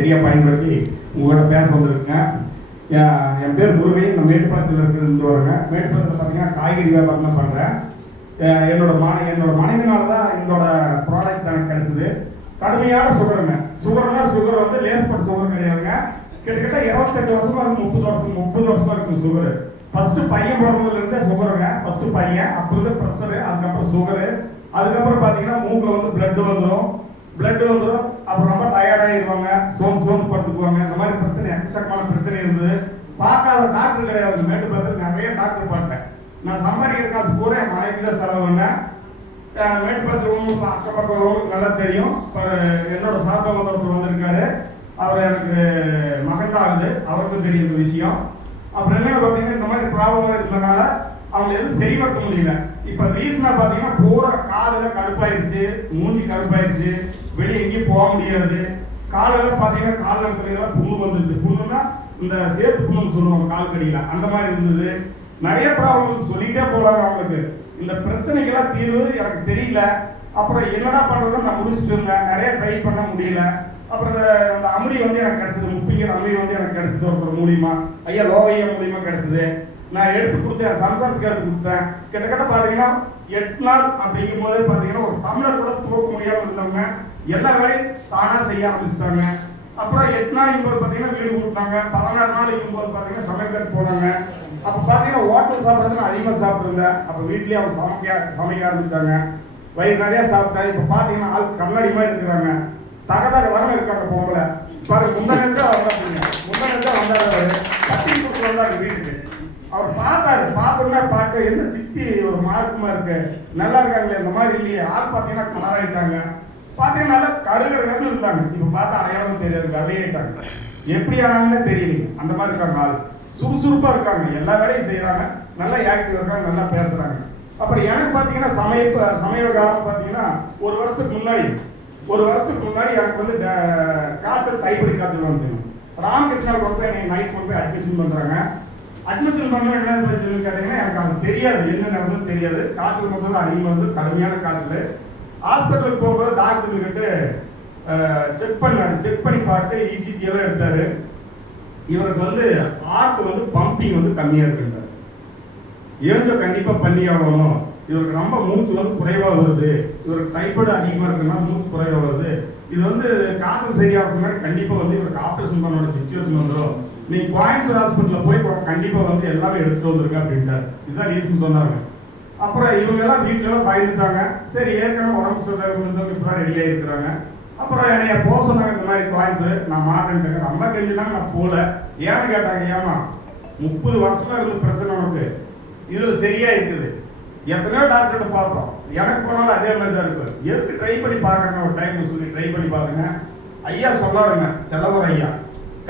சரியாக பயன்படுத்தி உங்களோட பேச வந்திருக்குங்க. என் பேர் முருகன். நான் மேட்டுப்பாளத்தில் இருந்து வரேங்க. மேட்டுப்பாளத்தில் பார்த்தீங்கன்னா காய்கறி வியாபாரம் தான் பண்ணுறேன். என்னோட மனைவினால தான் இதோட ப்ராடக்ட் எனக்கு கிடைச்சிது. கடுமையான சுகருங்க. சுகர் வந்து லேஸ்பட் சுகர் கிடையாதுங்க. கிட்டத்தட்ட 28 வருஷமா இருக்கும், 30 வருஷமா இருக்கும் சுகரு. ஃபர்ஸ்ட் பையன் பிறந்ததுலேருந்தே சுகருங்க. ஃபர்ஸ்ட் பையன், அப்புறம் வந்து ப்ரெஷரு, அதுக்கப்புறம் சுகரு, அதுக்கப்புறம் பார்த்தீங்கன்னா மூக்கில் வந்து பிளட் வந்துடும், அப்புறம் ரொம்ப டயர்டாகிடுவாங்க, சோர்ந்து படுத்துக்குவாங்க. இந்த மாதிரி பிரச்சனை, எக்கச்சக்கமான பிரச்சனை இருந்தது. பார்க்காத டாக்டர் கிடையாது. மேட்டுப்பாளத்தில் நிறைய டாக்டர் பார்த்தேன். நான் சம்பாதிக்கிற காசு பூரா என் மனைவி தான் செலவு பண்ணேன். மேட்டுப்பாளத்தில் அக்கம் பக்கம் நல்லா தெரியும். என்னோட சார்பாக ஒருத்தர் வந்திருக்காரு. அவர் எனக்கு மகன் ஆகுது, அவருக்கும் தெரியும் இந்த விஷயம். அப்புறம் என்ன பார்த்தீங்கன்னா இந்த மாதிரி ப்ராப்ளம் இருக்கிறதுனால அவங்க எதுவும் சரிப்படுத்த முடியல. இப்போ ரீசனாக பார்த்தீங்கன்னா பூரா காலில் கருப்பாயிருச்சு, மூஞ்சி கருப்பாயிருச்சு, வெளியே எங்கேயும் போக முடியாது. காலெல்லாம் பார்த்தீங்கன்னா கால் நிலத்துலாம் புண்ணு வந்துருச்சு. புண்ணுன்னா இந்த சேத்து புண்ணுன்னு சொல்லுவாங்க, கால் கடியில், அந்த மாதிரி இருந்தது. நிறைய ப்ராப்ளம் சொல்லிகிட்டே போகிறாங்க. அவங்களுக்கு இந்த பிரச்சனைக்கெல்லாம் தீர்வு எனக்கு தெரியல. அப்புறம் என்னடா பண்ணுறதுன்னு நான் முடிச்சுட்டு இருந்தேன். நிறைய ட்ரை பண்ண முடியல. அப்புறம் அந்த அமுடி வந்து எனக்கு கிடைச்சது, முப்பிங்கிற அமுடி வந்து எனக்கு கிடைச்சது ஒருத்தர் மூலியமா, ஐயா லோவையா மூலியமா கிடைச்சது. நான் எடுத்து கொடுத்தேன், சம்சாரத்துக்கு எடுத்து கொடுத்தேன். கிட்டத்தட்ட பார்த்தீங்கன்னா 8 நாள் அப்படிங்கும் போது பார்த்தீங்கன்னா ஒரு தமிழர் கூட தூக்க முடியாமல் இருந்தவங்க எல்லா வேலையும் தானாக செய்ய ஆரம்பிச்சிட்டாங்க. அப்புறம் 8 நாள் போது பார்த்தீங்கன்னா வீடு கொடுத்தாங்க. 16 நாள் போது பார்த்தீங்கன்னா சமைக்கிறதுக்கு போனாங்க. அப்போ பார்த்தீங்கன்னா ஹோட்டல் சாப்பிட்றது நான் அதிகமாக சாப்பிட்ருந்தேன். அப்போ வீட்லேயே அவங்க சமைக்க ஆரம்பித்தாங்க. வயிறு நிறையா சாப்பிட்டாரு. இப்போ பார்த்தீங்கன்னா ஆள் கண்ணாடி மாதிரி இருக்கிறாங்க, தகதகதான் இருக்காங்க. பொம்பளை சாரி முந்தானே வந்தாரு, கட்டி கொடுத்து வந்தாரு வீட்டுக்கு. அவர் பார்த்தோன்னா பாட்டு என்ன சித்தி ஒரு மார்க்குமா இருக்கு, நல்லா இருக்காங்களே, இந்த மாதிரி இல்லையே. ஆள் பார்த்தீங்கன்னா கலராயிட்டாங்க. பார்த்தீங்கன்னா நல்லா கருகருன்னு இருந்தாங்க. இப்போ பார்த்தா அடையாளம் தெரியாது, வெள்ளையாயிட்டாங்க. எப்படி ஆனாங்கன்னே தெரியலைங்க. அந்த மாதிரி இருக்காங்க. ஆள் சுறுசுறுப்பாக இருக்காங்க, எல்லா வேலையும் செய்கிறாங்க, நல்லா ஆக்டிவ் இருக்காங்க, நல்லா பேசுகிறாங்க. அப்புறம் எனக்கு பார்த்தீங்கன்னா சமய காலம் பார்த்தீங்கன்னா ஒரு வருஷத்துக்கு முன்னாடி எனக்கு வந்து காய்ச்சல், டைபாய்டு காய்ச்சல் வந்துச்சுங்க. ராமகிருஷ்ணா கொண்டு போய் என்னை நைட் கொண்டு போய் அட்மிஷன் பண்ணுறாங்க. அட்மிஷன் பண்ண என்ன பிரச்சனைன்னு கேட்டீங்கன்னா எனக்கு அது தெரியாது, என்ன நடந்ததுன்னு தெரியாது. காய்ச்சல் மட்டும் அதிகமாக வந்து கடுமையான காய்ச்சல். ஹாஸ்பிட்டலுக்கு போகும்போது டாக்டர் கிட்ட செக் பண்ணி பார்த்து இசிஜி எல்லாம் எடுத்தாரு. இவருக்கு வந்து ஹார்ட் வந்து பம்பிங் வந்து கம்மியாக இருக்குன்றார். ஏஞ்சோ கண்டிப்பாக பண்ணி ஆகணும். இவருக்கு ரொம்ப மூச்சு வந்து குறைவாக வருது, இவருக்கு டைபாய்டு அதிகமாக இருக்குன்னா மூச்சு குறைவாக வருது. இது வந்து காய்ச்சல் சரியாக முன்னாடி கண்டிப்பாக வந்து இவருக்கு ஆப்ரேஷன் பண்ணோட சிச்சுவேஷன் வந்துடும். நீங்கள் கோயம்புத்தூர் ஹாஸ்பிட்டலில் போய் கண்டிப்பாக வந்து எல்லாமே எடுத்து வந்துருங்க அப்படின்ட்டார். இதுதான் ரீசன் சொன்னாங்க. அப்புறம் இவங்க எல்லாம் வீட்டிலலாம் பயந்துட்டாங்க. சரி ஏற்கனவே உடம்பு சொல்லிருந்தவங்க இப்போ தான் ரெடியாக இருக்கிறாங்க. அப்புறம் என்னைய போக சொன்னாங்க இந்த மாதிரி கோயம்புத்தூர். நான் மாட்டேன்ட்டாங்க. ரொம்ப கெஞ்சினாங்க, நான் போகல. ஏன்னு கேட்டாங்க, ஏமா 30 வருஷமா இருந்த பிரச்சனை உனக்கு இதில் சரியா இருக்குது, எத்தனையோ டாக்டர்கிட்ட பார்த்தோம், எனக்கு போனாலும் அதே மாதிரி தான் இருக்கு, எதுக்கு ட்ரை பண்ணி பார்க்கறேன் ஒரு டைம் சொல்லி ட்ரை பண்ணி பாருங்க. ஐயா சொல்லாருங்க, செல்லவர் ஐயா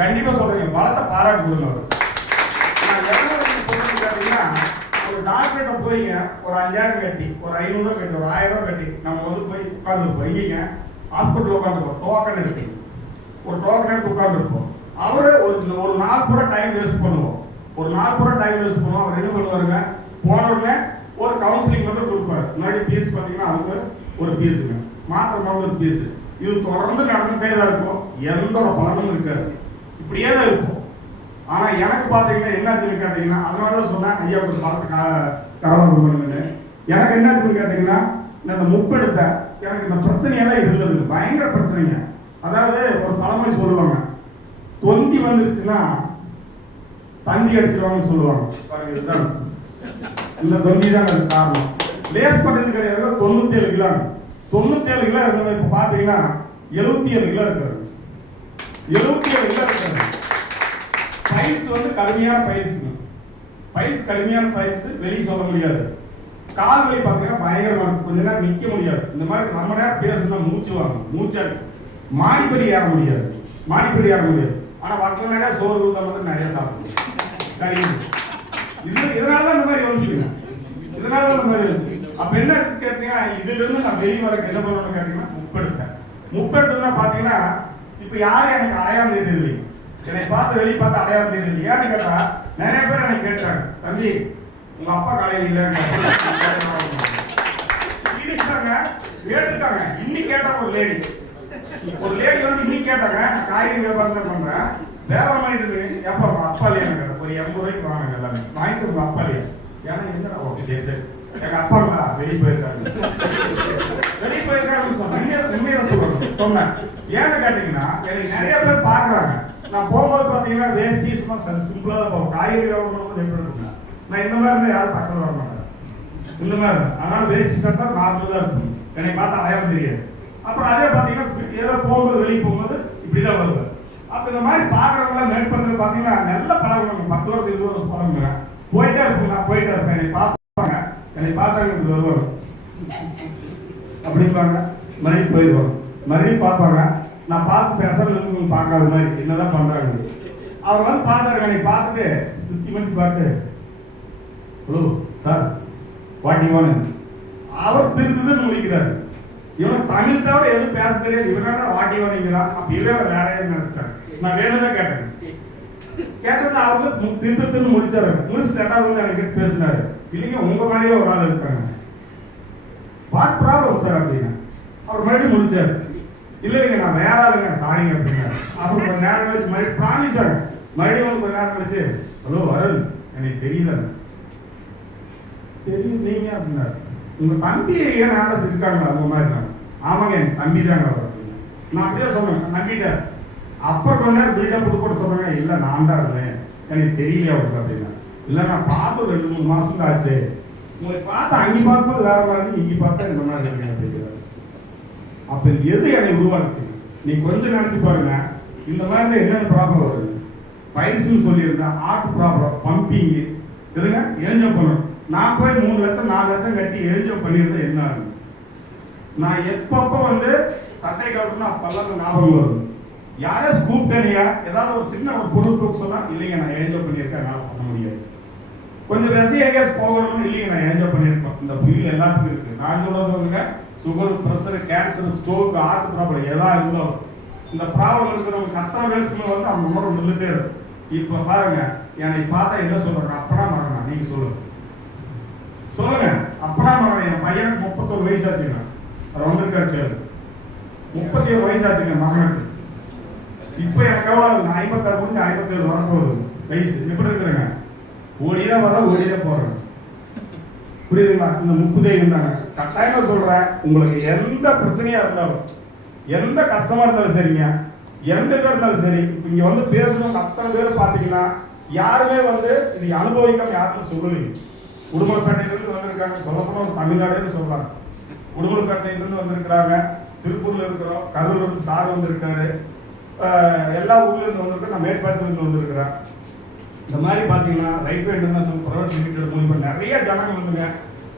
கண்டிப்பா சொல்றீங்க, பலத்தை பாராட்டு கொடுங்க. நான் என்ன சொல்றேன்னு கேட்டீங்கன்னா, ஒரு டாக்டர்கிட்ட போய்ங்க ஒரு 5000 கட்டி, ஒரு 500 கட்டி, ஒரு 1000 ரூபாய் கட்டி நம்ம வந்து போய் உட்காந்துருப்போம். இங்கீங்க ஹாஸ்பிட்டல் உட்காந்துருப்போம், டோக்கன் எடுத்து ஒரு டோக்கன் எடுத்து உட்காந்துருப்போம். அவரு ஒரு நாள் பூரா டைம் வேஸ்ட் பண்ணுவோம். அவர் என்ன பண்ணுவாருங்க, போன உடனே ஒரு கவுன்சிலிங் வந்து கொடுப்பாரு. முன்னாடி பீஸ் பார்த்தீங்கன்னா அதுக்கு ஒரு பீஸுங்க, மாத்திரை ஒரு பீஸ். இது தொடர்ந்து நடந்துட்டே தான் இருக்கும், எந்த பலனும் இருக்காது, இப்படியே தான் இருக்கும். ஆனால் எனக்கு பார்த்தீங்கன்னா என்னாச்சுன்னு கேட்டீங்கன்னா, அதனால தான் சொன்னேன் ஐயா ஒரு பலத்தை கரவாசம் பண்ணுங்கன்னு. எனக்கு என்னாச்சுன்னு கேட்டீங்கன்னா, இந்த முப்பெடுத்த எனக்கு இந்த பிரச்சனையெல்லாம் இருந்தது, பயங்கர பிரச்சனைங்க. அதாவது ஒரு பழமொழி சொல்லுவாங்க, தொந்தி வந்துருச்சுன்னா தந்தி அடிச்சிருவாங்கன்னு சொல்லுவாங்க. இதுதான் இந்த தொந்தி தான் அது காரணம். லேஸ் பண்ணது கிடையாது. 97 கிலோ இருந்தது. இப்போ பார்த்தீங்கன்னா 77 கிலோ இருக்காரு. 77 கிலோ இருக்காரு. பைல்ஸ் வந்து கடுமையான பைல்ஸ் வெளியே சொல்ல முடியாது. கால் வலி பார்த்தீங்கன்னா பயங்கரமா இருக்கும், கொஞ்ச நேரம் நிற்க முடியாது. இந்த மாதிரி ரொம்ப நேரம் பேசுனா மூச்சா மாடிப்படி ஏற முடியாது. ஆனால் வட்டல் நிறையா சோறு கொடுத்தா மட்டும் நிறைய சாப்பிடுவோம். இதனாலதான் இந்த மாதிரி வந்துச்சுங்க. அப்ப என்ன கேட்டீங்கன்னா, இதுல இருந்து நான் வெளியே வரக்கு என்ன பண்ணணும்னு கேட்டீங்கன்னா, முப்பெடுத்தா பாத்தீங்கன்னா இப்ப யாரும் எனக்கு அடையாளம் தெரியுது இல்லைங்க. என்னை பார்த்து வெளியே பார்த்து அடையாளம் தெரியுது இல்லை. ஏன்னு கேட்டா நிறைய பேர் எனக்கு கேட்டாங்க, தம்பி உங்க அப்பா கடையில் இல்லைங்க கேட்டுட்டாங்க. இன்னைக்கு கேட்டாங்க ஒரு லேடி, ஒரு லேடி வந்து இன்னைக்கு கேட்டாங்க, காய்கறி வியாபாரம் தான் பண்றேன், வியாபாரம் பண்ணிட்டு இருக்கு, எப்ப அப்பா இல்லையா கேட்டேன், ஒரு 80 ரூபாய்க்கு வாங்க எல்லாமே வாங்கிட்டு உங்க அப்பா இல்லையா, ஏன்னா என்ன ஓகே சரி சரி எங்க அப்பாங்களா வெளியே போயிருக்காரு, வெளியே போயிருக்காருன்னு சொன்னேன். உண்மையை சொன்னேன். ஏன்னு கேட்டீங்கன்னா எனக்கு நிறைய பேர் பாக்குறாங்க, நான் போகும்போது பாத்தீங்கன்னா வேஸ்டி சும்மா சிம்பிளா தான் போகும், காய்கறி வியாபாரம் பண்ணும்போது எப்படி இருக்குங்க, நான் இந்த மாதிரி இருந்தா யாரும் பக்கத்தில் வர மாட்டேன், இந்த மாதிரி அதனால வேஸ்டி சட்டை நார்மலா இருக்கும், என்னை பார்த்து அடையாளம் தெரியாது. அப்புறம் அதே பாத்தீங்கன்னா ஏதோ போகும்போது வெளியே போகும்போது இப்படிதான் வருவேன். அப்ப இந்த மாதிரி பாக்குறவங்க மேற்படுறது பாத்தீங்கன்னா நல்ல பழகணும், 10 வருஷம் 20 வருஷம் பழகுங்க, போயிட்டே இருப்பேன், நான் போயிட்டே இருப்பேன், என்னை பார்ப்பாங்க, என்னை பார்த்தாங்க இப்படி வருவாங்க அப்படிம்பாங்க, மறுபடியும் போயிடுவாங்க, மறுபடியும் பார்ப்பாங்க, நான் பார்த்து பேசுறது பார்க்காத மாதிரி என்னதான் பண்றாங்க. அவர் வந்து பார்த்தாரு, என்னை பார்த்துட்டு சுத்தி பண்ணி பார்த்து hello sir what you want, அவர் திருத்துன்னு முடிக்கிறாரு. இவனுக்கு தமிழ் தவிர எதுவும் பேச தெரியாது, இவனால வாட்டி வாங்கிக்கிறான். அப்ப இவன் வேற ஏதாவது நினைச்சிட்டாங்க. நான் வேணும்தான் கேட்டேன், கேட்டது அவங்க திருத்தத்துன்னு முடிச்சாரு. முடிச்சு ரெண்டாவது வந்து எனக்கு பேசினாரு, இல்லைங்க உங்க மாதிரியே ஒரு ஆள் இருக்காங்க, வாட் ப்ராப்ளம் சார் அப்படின்னா. அவர் மறுபடியும் முடிச்சாரு, இல்லை இல்லைங்க நான் வேற ஆளுங்க சாரிங்க அப்படின்னாரு. அப்புறம் கொஞ்ச நேரம் கழிச்சு மறுபடியும் ப்ராமிஸ் ஆகும், மறுபடியும் வந்து கொஞ்ச நேரம் கழிச்சு ஹலோ வருண் எனக்கு தெரியல, தெரியும் நீங்க அப்படின்னாரு. உங்க தம்பி ஏன் ஆர்டர்ஸ் இருக்காங்களா உங்க மாதிரி இருக்காங்க, ஆமாங்க என் தம்பி தாங்க அவர் அப்படின்னா. நான் அப்படியே சொன்னேன், நம்பிட்டேன். அப்புறம் கொஞ்ச நேரம் பில்டப் போட்டு சொன்னாங்க, இல்லை நான் தான் இருந்தேன் எனக்கு தெரியலையா அவருக்கு அப்படின்னா. இல்லை நான் பார்த்து 2-3 மாசம் தான் ஆச்சு, உங்களை பார்த்தா அங்கே பார்க்கும்போது வேற மாதிரி இங்கே பார்த்தா இந்த மாதிரி இருக்கேன் அப்படிங்கிறாரு. அப்ப எது என்னை உருவாக்குச்சு, நீ கொஞ்சம் நினைச்சு பாருங்க. இந்த மாதிரி என்னென்ன ப்ராப்ளம் வருது, பைல்ஸ்ன்னு சொல்லியிருந்தேன், ஹார்ட் ப்ராப்ளம், பம்பிங், எதுங்க என்ஜோ பண்ணணும். நான் போய் 3 லட்சம் 4 லட்சம் கட்டி என்ஜோ பண்ணியிருந்தேன் என்ன ஆகும். நான் எப்பப்போ வந்து சட்டை கட்டணும் அப்பெல்லாம் ஞாபகம் வரும். யாரே கூப்பிட்டேனியா ஏதாவது ஒரு சின்ன ஒரு பொருள் தூக்க சொன்னா, இல்லைங்க நான் என்ஜோ பண்ணியிருக்கேன், என்னால் பண்ண முடியாது. கொஞ்சம் விசை எங்கேயாச்சும் போகணும்னு, இல்லைங்க நான் என்ஜோ பண்ணியிருக்கேன். இந்த ஃபீல் எல்லாத்துக்கும் இருக்கு. நான் சொல்றதுங்க sugar, pressure, cancer, stroke, heart problem எதா இருந்தோம், இந்த ப்ராப்ளம் இருக்கிறவங்க அத்தனை பேருக்கு வந்து அவங்க உணர்வு நின்றுட்டே இருக்கும். இப்ப பாருங்க, என்னை பார்த்தா என்ன சொல்றாங்க, அப்பனா மகனா நீங்க சொல்லுங்க சொல்லுங்க, அப்பனா மகனா. என் பையனுக்கு 31 வயசு ஆச்சுங்க, வந்திருக்காரு கேளு, 31 வயசு ஆச்சுங்க மகனுக்கு. இப்ப எனக்கு எவ்வளவு 56 முடிஞ்சு 57 வரப்போகுது வயசு. எப்படி இருக்கிறேங்க, ஓடிதான் வர ஓடிதான் போறேன், புரியுதுங்களா? இந்த முப்புதேவி தாங்க கட்டாயமா சொல்றேன். உங்களுக்கு எந்த பிரச்சனையா இருந்தாலும், எந்த கஷ்டமா இருந்தாலும் சரிங்க, எந்த இதாக இருந்தாலும் சரி, இங்க வந்து பேசணும் அத்தனை பேர் பாத்தீங்கன்னா யாருமே வந்து இது அனுபவிக்காம யாருமே சொல்லலைங்க. உடுமலைப்பேட்டையிலிருந்து வந்திருக்காங்க, சொல்லப்போனா தமிழ்நாடுன்னு சொல்றாங்க. உடுமலைப்பேட்டையிலிருந்து வந்திருக்கிறாங்க, திருப்பூர்ல இருக்கிறோம், கரூர்ல இருந்து சார் வந்திருக்காரு, எல்லா ஊர்ல இருந்து வந்திருக்கோம், நான் மேற்பாளையத்திலிருந்து வந்திருக்கிறேன். இந்த மாதிரி பாத்தீங்கன்னா ரைட்வே இன்டர்நேஷனல் பிரைவேட் லிமிடெட் மூலியமா நிறைய ஜனங்கள் வந்துங்க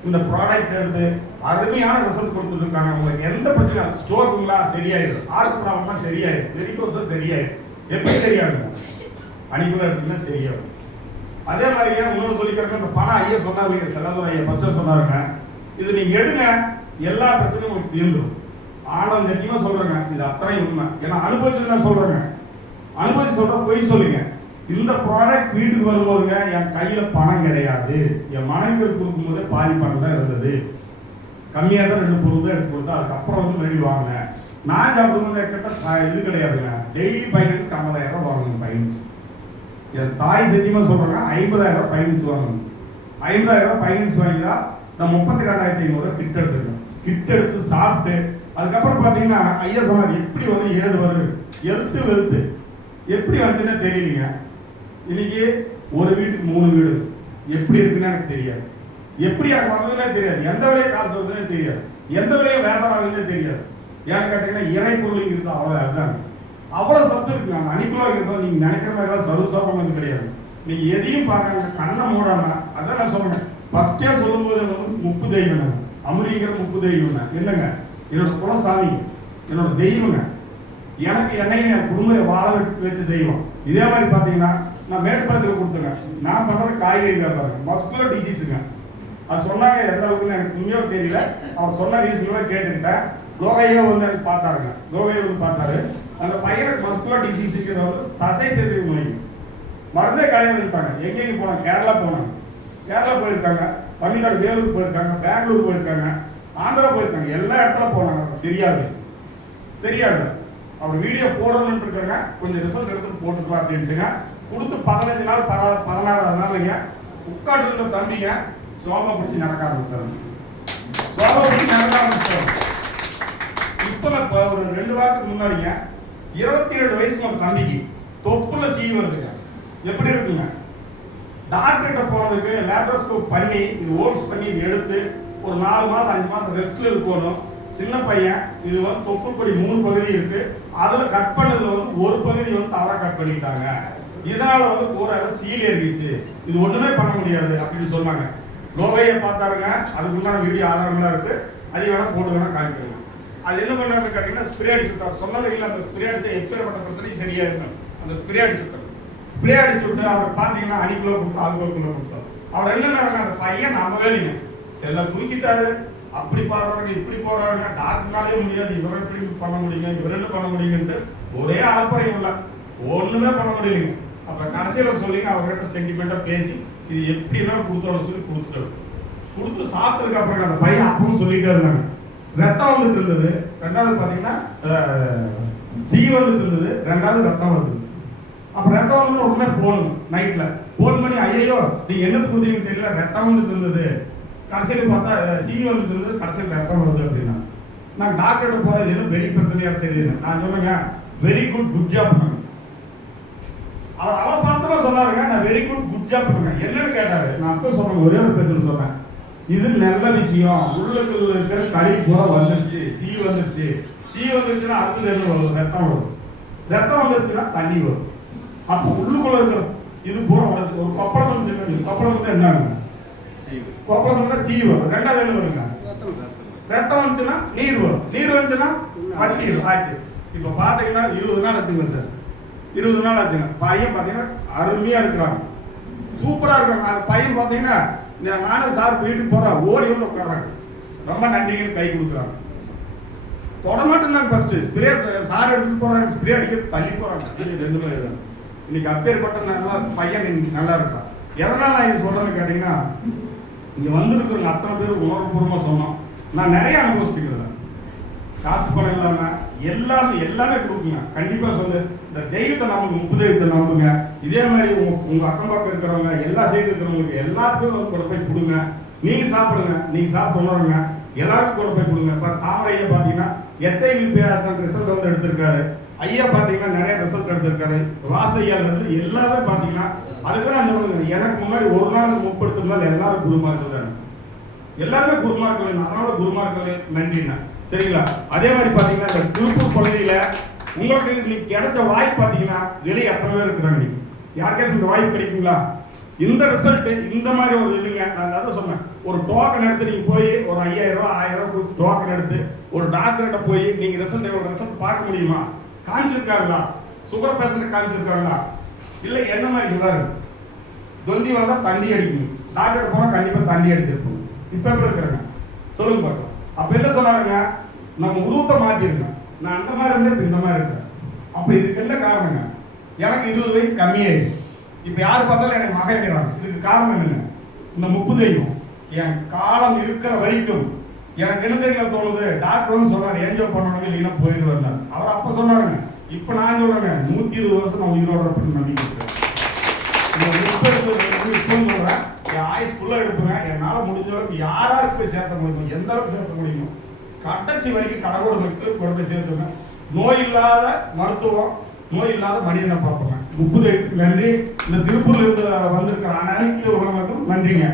இந்த ப்ராடக்ட் எடுத்து அருமையான ரிசல்ட் கொடுத்துட்டு இருக்காங்க. உங்களுக்கு எந்த பிரச்சனை, ஸ்ட்ரோக்குங்களா சரியாயிடும், ஹார்ட் ப்ராப்ளம்னா சரியாயிடும், வெரிகோஸா சரியாயிடும். எப்படி சரியாகும், அணிக்குள்ள எடுத்தீங்கன்னா சரியாகும். அதே மாதிரியே இன்னொரு சொல்லிக்கிறப்ப இந்த பணம் ஐயா சொன்னாங்க, செல்லதுரை ஐயா ஃபர்ஸ்ட் சொன்னாருங்க, இது நீங்க எடுங்க எல்லா பிரச்சனையும் உங்களுக்கு தீர்ந்துடும். ஆனந்த சத்தியமா சொல்றேங்க, இது அத்தனை உண்மை. ஏன்னா அனுபவிச்சு நான் சொல்றேங்க, அனுபவிச்சு சொல்ற பொய் சொல்லுங்க. இந்த ப்ராடக்ட் வீட்டுக்கு வரும்போதுங்க என் கையில பணம் கிடையாது, என் மனைவிகளுக்கு கொடுக்கும்போதே பாதி பணம் தான் இருந்தது, கம்மியாக தான் 2 பொருள் தான் எடுத்து கொடுத்தா, அதுக்கப்புறம் வந்து மறுபடி வாங்கினேன். நான் சாப்பிடும்போது கிட்ட இது கிடையாதுங்க, டெய்லி ஃபைனான்ஸ் 50,000 ரூபாய் வாங்கணும் ஃபைனான்ஸ். என் தாய் சத்தியமா சொல்றாங்க 50,000 ரூபாய் ஃபைனான்ஸ் வாங்கணும். 50,000 ரூபாய் ஃபைனான்ஸ் வாங்கினா நான் 32,500 கிட் எடுத்துருக்கேன். கிட் எடுத்து சாப்பிட்டு அதுக்கப்புறம் பார்த்தீங்கன்னா ஐயா சொன்னார், எப்படி வந்து ஏது வருது எழுத்து வெளுத்து எப்படி வந்துன்னு தெரியலீங்க. இன்னைக்கு ஒரு வீட்டுக்கு 3 வீடு எப்படி இருக்குன்னு எனக்கு தெரியாது, எப்படி எனக்கு வந்ததுன்னே தெரியாது, எந்த வழியை காசு வருதுன்னே தெரியாது, எந்த வழியை வியாபாரம் ஆகுதுன்னே தெரியாது. ஏன்னு கேட்டீங்கன்னா இணை பொருள் இருக்குது, அவ்வளோ அதுதான். அவ்வளோ சத்து இருக்குங்க அந்த அணிக்குள்ள இருக்கிறோம். நீங்க நினைக்கிற மாதிரி சர்வசாபம் வந்து கிடையாது. நீங்க எதையும் பார்க்காங்க, கண்ணை மூடாம. அதான் நான் சொல்றேன், ஃபர்ஸ்டே சொல்லும்போது வந்து முப்பு தெய்வம், அமுதிங்கிற முப்பு தெய்வம் என்னங்க, என்னோட குலசாமி, என்னோட தெய்வங்க, எனக்கு என்னையும் என் குடும்பம் வாழ வச்ச தெய்வம். இதே மாதிரி பார்த்தீங்கன்னா நான் மேட்டுப்பாளையத்தில் கொடுத்துங்க, நான் பண்ணுறது காய்கறி வியாபாரம், மஸ்குலர் டிசீஸுங்க. அது சொன்னாங்க, எந்த அளவுக்குன்னு எனக்கு உண்மையாக தெரியல. அவர் சொன்ன ரீசன்லாம் கேட்டுக்கிட்டேன். லோகையோ வந்து எனக்கு பார்த்தாருங்க, லோகையோ வந்து பார்த்தாரு. அந்த பையனுக்கு மஸ்குலர் டிசீஸுங்கிறது வந்து தசை தெரிவு நோய், மருந்தே கிடையாது இருப்பாங்க. எங்கெங்க போனாங்க, கேரளா போனாங்க, கேரளா போயிருக்காங்க, தமிழ்நாடு வேலூர் போயிருக்காங்க, பெங்களூர் போயிருக்காங்க, ஆந்திரா போயிருக்காங்க, எல்லா இடத்துல போனாங்க. சரியாது சரியாது அவர் வீடியோ போடணும்னு இருக்காங்க, கொஞ்சம் ரிசல்ட் எடுத்து போட்டுக்கலாம் அப்படின்ட்டுங்க கொடுத்து 15 நாள் 16வது நாளுங்க உட்காந்து இருந்த தம்பிங்க சோபா பிடிச்சி நடக்க ஆரம்பிச்சாரு. சோபா பிடிச்சி நடக்க ஆரம்பிச்சாரு. இப்ப ஒரு 2 வாரத்துக்கு முன்னாடிங்க 27 வயசு நம்ம தம்பிக்கு தொப்புல சீ வருதுங்க. எப்படி இருக்குங்க? டாக்டர்கிட்ட போனதுக்கு லேப்ரோஸ்கோப் பண்ணி இது ஓல்ஸ் பண்ணி இது எடுத்து ஒரு 4 மாசம் 5 மாசம் ரெஸ்ட்ல இருக்கணும். சின்ன பையன் இது வந்து தொப்புள்படி 3 பகுதி இருக்கு, அதுல கட் பண்ணதுல வந்து ஒரு பகுதி வந்து தவறா கட் பண்ணிட்டாங்க, இதனால வந்து போற சீல் ஏறிச்சு, இது ஒண்ணுமே பண்ண முடியாது அப்படின்னு சொன்னாங்க. லோகையை பார்த்தாருங்க, அதுக்குள்ளான வீடியோ ஆதாரங்களா இருக்கு, அதை வேணா போட்டு வேணா காமிக்கிறேன். அது என்ன பண்ணாரு கேட்டீங்கன்னா ஸ்ப்ரே அடிச்சுட்டார். சொன்னது இல்லை, அந்த ஸ்ப்ரே அடிச்சா எப்பேற்பட்ட பிரச்சனையும் சரியா இருக்கும். அந்த ஸ்ப்ரே அடிச்சுட்டார். ஸ்ப்ரே அடிச்சு விட்டு அவர் பாத்தீங்கன்னா அணிக்குள்ள கொடுத்தா ஆளுக்குள்ள கொடுத்தார். அவர் என்ன அந்த பையன் நம்பவே இல்லைங்க, செல்ல தூக்கிட்டாரு. அப்படி பாடுறாங்க இப்படி போடுறாங்க, டாக்டர்னாலே முடியாது, இவரை எப்படி பண்ண முடியுங்க, இவர் என்ன பண்ண முடியுங்கன்ட்டு ஒரே அலப்பறையும் இல்லை, ஒண்ணுமே பண்ண முடியலைங்க. அப்புறம் கடைசியில சொல்லிங்க அவர்கிட்ட சென்டிமெண்டா பேசி இது எப்படினாலும் கொடுத்தோம்னு சொல்லி கொடுத்துட்டாரு. கொடுத்து சாப்பிட்டதுக்கு அப்புறம் அந்த பையன் அப்பவும் சொல்லிட்டே இருந்தாங்க, ரத்தம் வந்துட்டு இருந்தது. ரெண்டாவது பாத்தீங்கன்னா சீ வந்துட்டு இருந்தது, ரெண்டாவது ரத்தம் வந்தது. அப்ப ரத்தம் வந்து உடனே போகணும். நைட்ல போன் பண்ணி ஐயோ நீங்க என்னது கொடுத்தீங்கன்னு தெரியல, ரத்தம் வந்துட்டு இருந்தது, கடைசியில் பார்த்தா சீ வந்துட்டு இருந்தது, கடைசியில் ரத்தம் வருது அப்படின்னா நான் டாக்டர்கிட்ட போறது என்ன பெரிய பிரச்சனையா தெரியுது. நான் சொன்னேங்க வெரி குட் குட் ஜாப். அவரை பார்த்தமா சொன்னாருங்க, நான் வெரி குட் குட் ஜாப் பண்ணுங்க. என்னன்னு கேட்டாரு, நான் அப்ப சொன்னேன் ஒரே ஒரு பிரச்சனை சொன்னேன், இது நல்ல விஷயம், உள்ளுக்குள்ள இருக்கிற களி பூரா வந்துருச்சு, சீ வந்துருச்சு. சீ வந்துருச்சுன்னா அடுத்தது என்ன வரும்? ரத்தம் வரும். ரத்தம் வந்துருச்சுன்னா தண்ணி வரும். அப்போ உள்ளுக்குள்ள இருக்கிற இது பூரா வளர்த்து ஒரு கொப்பளம் வந்து கொப்பளம் வந்து என்ன ஆகும்? கொப்பளம் வந்து சீ வரும். ரெண்டாவது என்ன வருங்க? ரத்தம் வந்துச்சுன்னா நீர் வரும். நீர் வந்துச்சுன்னா வத்திரும் ஆச்சு. இப்ப பாத்தீங்கன்னா 20 நாள் ஆச்சுங்க சார், 20 நாள் ஆச்சுங்க. பையன் பாத்தீங்கன்னா அருமையா இருக்கிறாங்க, சூப்பரா இருக்காங்க. அந்த பையன் பாத்தீங்கன்னா நானும் சார் வீட்டுக்கு போறேன் ஓடி வந்து உட்கார்றாங்க, ரொம்ப நன்றிங்கன்னு கை கொடுக்குறாங்க. தொட மாட்டேன் தான் ஃபர்ஸ்ட் ஸ்ப்ரே சார் எடுத்துட்டு போறாங்க, ஸ்ப்ரே அடிக்க தள்ளி போறாங்க. ரெண்டுமே இருக்காங்க. இன்னைக்கு அப்பேற்பட்ட நல்லா பையன் நல்லா இருக்கான். எதனால நான் இது சொல்றேன்னு கேட்டீங்கன்னா, இங்க வந்திருக்கிறவங்க அத்தனை பேர் உணர்வுபூர்வமா சொன்னோம். நான் நிறைய அனுபவிச்சுக்கிறேன், காசு பணம் இல்லாம எல்லாமே கொடுக்குங்க. கண்டிப்பா சொல்லு, இந்த தெய்வத்தை நம்புங்க, உப்பு தெய்வத்தை நம்புங்க. இதே மாதிரி உங்க அக்கம் பக்கம் இருக்கிறவங்க எல்லா சைடு இருக்கிறவங்களுக்கு எல்லாத்துக்கும் வந்து கொண்டு போய் கொடுங்க. நீங்க சாப்பிடுங்க, நீங்க சாப்பிட்டு உணருங்க, எல்லாருக்கும் கொண்டு போய் கொடுங்க. இப்ப தாமரையை பாத்தீங்கன்னா எத்தனை ரிசல்ட் வந்து எடுத்திருக்காரு. ஐயா பாத்தீங்கன்னா நிறைய ரிசல்ட் எடுத்திருக்காரு. வாசையால் இருந்து எல்லாருமே பாத்தீங்கன்னா அதுக்கு நான் சொல்லுங்க, எனக்கு முன்னாடி ஒரு நாள் முற்படுத்தினால எல்லாரும் குருமார்கள் தான், எல்லாருமே குருமார்கள். அதனால குருமார்கள் நன்றிண்ணா, சரிங்களா? அதே மாதிரி பாத்தீங்கன்னா இந்த திருப்பூர் பகுதியில உங்களுக்கு இன்னைக்கு கிடைச்ச வாய்ப்பு பாத்தீங்கன்னா வெளியே எத்தனை பேர் இருக்கிறாங்க, யாருக்கேசும் இந்த வாய்ப்பு கிடைக்குங்களா? இந்த ரிசல்ட் இந்த மாதிரி ஒரு இதுங்க. நான் அதை சொன்னேன், ஒரு டோக்கன் எடுத்து நீங்க போய் ஒரு 5000 ரூபாய் 1000 ரூபாய் கொடுத்து டோக்கன் எடுத்து ஒரு டாக்டர்கிட்ட போய் நீங்க ரிசல்ட் பார்க்க முடியுமா? காமிச்சிருக்காங்களா? சுகர் பேஷண்ட் காமிச்சிருக்காங்களா? இல்ல என்ன மாதிரி உள்ளாரு தொந்தி வந்தா தண்ணி அடிக்கணும், டாக்டர் போனா கண்டிப்பா தண்ணி அடிச்சிருக்கணும். இப்ப எப்படி இருக்கிறாங்க சொல்லுங்க பார்க்கலாம். அப்ப என்ன சொன்னாருங்க, நம்ம உருவத்தை மாத்திருக்கேன், நான் அந்த மாதிரி இருந்து இந்த மாதிரி இருக்கிறேன். அப்ப இதுக்கு என்ன காரணங்க? எனக்கு 20 வயசு கம்மியாயிடுச்சு. இப்ப யாரு பார்த்தாலும் எனக்கு மகங்கிறாங்க. இதுக்கு காரணம் என்ன? இந்த முப்பு தெய்வம் என் காலம் இருக்கிற வரைக்கும் எனக்கு என்ன தெரியல தோணுது. டாக்டர் வந்து சொன்னார் ஏன்ஜோ பண்ணணும், இல்லைன்னா போயிடுவார். அவர் அப்ப சொன்னாருங்க. இப்ப நான் சொல்றேங்க 120 வருஷம் நான் உயிரோட இருப்பேன்னு நம்பிக்கை இருக்கிறேன். சொல்றேன், என் ஆயுஸ் ஃபுல்லா எடுப்புவேன். என்னால முடிஞ்ச அளவுக்கு யாராருக்கு போய் சேர்த்த முடியும், எந்த அளவுக்கு சேர்த்த முடியுமோ கடைசி வரைக்கும் கடவுள் மக்களுக்கு கொண்டு போய் சேர்த்துவேன். நோய் இல்லாத மருத்துவம், நோய் இல்லாத மனிதனை பார்ப்பேன். முப்பு தெய்வத்துக்கு நன்றி. இந்த திருப்பூர்ல இருந்து வந்திருக்கிற அனைத்து உறவுகளுக்கும் நன்றிங்க.